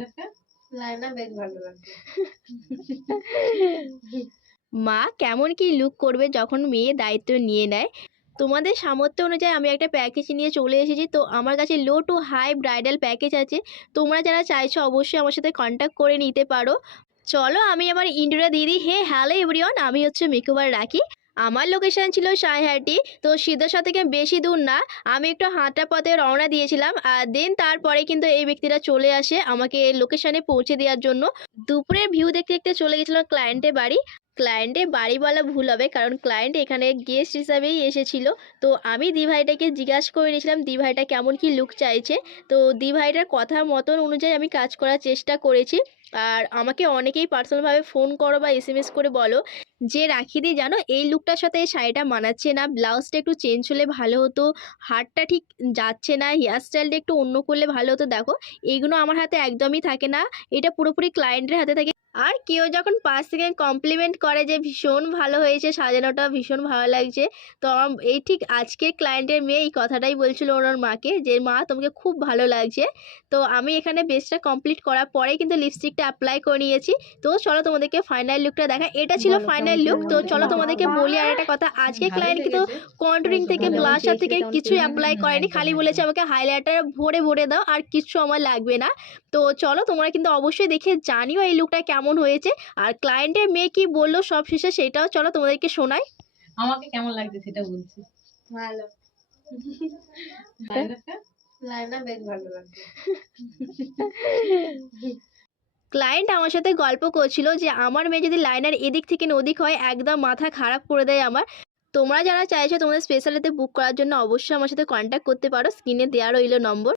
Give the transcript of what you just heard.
লুকটা? লাইনা বেশ ভালো লাগছে। মা কেমন কি লুক করবে যখন মেয়ে দায়িত্ব নিয়ে নেয়। তোমাদের সামর্থ্য অনুযায়ী আমি একটা প্যাকেজ নিয়ে চলে এসেছি। তো আমার কাছে low to high bridal package আছে। তোমরা যারা চাইছো অবশ্যই আমার সাথে কন্ট্যাক্ট করে নিতে পারো। চলো আমি আমার ইন্ট্রোটা দিয়ে দিই। হে হ্যালো এভরিওয়ান, আমি হচ্ছে মেকওভার রাখি। আমার লোকেশন ছিল সাঁইহাটি। তো সিদ্ধেশ্বর থেকে বেশি দূর না, আমি একটু হাঁটা পথে রওনা দিয়েছিলাম। আর দেন তারপরে কিন্তু এই ব্যক্তিরা চলে আসে আমাকে লোকেশনে পৌঁছে দেওয়ার জন্য। দুপুরের ভিউ দেখতে দেখতে চলে গেছিলাম ক্লায়েন্টের বাড়ি। ক্লায়েন্টের বাড়ি বলা ভুল হবে, কারণ ক্লায়েন্ট এখানে গেস্ট হিসাবেই এসেছিল। তো আমি দিভাইটাকে জিজ্ঞাসা করে নিয়েছিলাম দিভাইটা কেমন কি লুক চাইছে। তো দিভাইটার কথা মতন অনুযায়ী আমি কাজ করার চেষ্টা করেছি। আর আমাকে অনেকেই পার্সোনালভাবে ফোন করো বা এসএমএস করে বলো যে রাখিদি জানো এই লুকটার সাথে এই শাড়িটা মানাচ্ছে না, ব্লাউজটা একটু চেঞ্জ হলে ভালো হতো, হারটা ঠিক যাচ্ছে না, হেয়ার স্টাইলটা একটু অন্য করলে ভালো হতো। দেখো এইগুলো আমার হাতে একদমই থাকে না, এটা পুরোপুরি ক্লায়েন্টের হাতে থাকে। আর কেউ যখন 5 সেকেন্ড কমপ্লিমেন্ট করে যে ভীষণ ভালো হয়েছে, সাজানোটা ভীষণ ভালো লাগছে, তো এই ঠিক আজকের ক্লায়েন্টের মেয়ে এই কথাটাই বলছিল ওনার মাকে যে মা তোমাকে খুব ভালো লাগছে। তো আমি এখানে বেসটা কমপ্লিট করার পরে কিন্তু লিপস্টিকটা অ্যাপ্লাই করে নিয়েছি। তো চলো তোমাদেরকে ফাইনাল লুকটা দেখা। এটা ছিল ফাইনাল লুক। তো চলো তোমাদেরকে বলি আর একটা কথা, আজকে ক্লায়েন্ট কিন্তু কন্টুরিং থেকে ব্লাশার থেকে কিছু অ্যাপ্লাই করেনি, খালি বলেছে আমাকে হাইলাইটার ভরে ভরে দাও, আর কিছু আমার লাগবে না। তো চলো তোমরা কিন্তু অবশ্যই দেখে জানিও এই লুকটা কেমন হয়েছে, আর ক্লায়েন্টের মেয়ে কি বললো সব শেষে সেটাও চলো তোমাদেরকে শোনাই। আমাকে কেমন লাগছে সেটা বলছি। ভালো। লাইনা বেশ ভালো লাগছে। ক্লায়েন্ট আমার সাথে গল্প করছিল যে আমার মেয়ে যদি লাইনার এদিক থেকে ওদিক হয় একদম মাথা খারাপ করে দেয় আমার। তোমরা যারা চাইছো তোমাদের স্পেশালিতে বুক করার জন্য অবশ্যই আমার সাথে কন্ট্যাক্ট করতে পারো, স্ক্রিনে দেওয়া রইল নম্বর।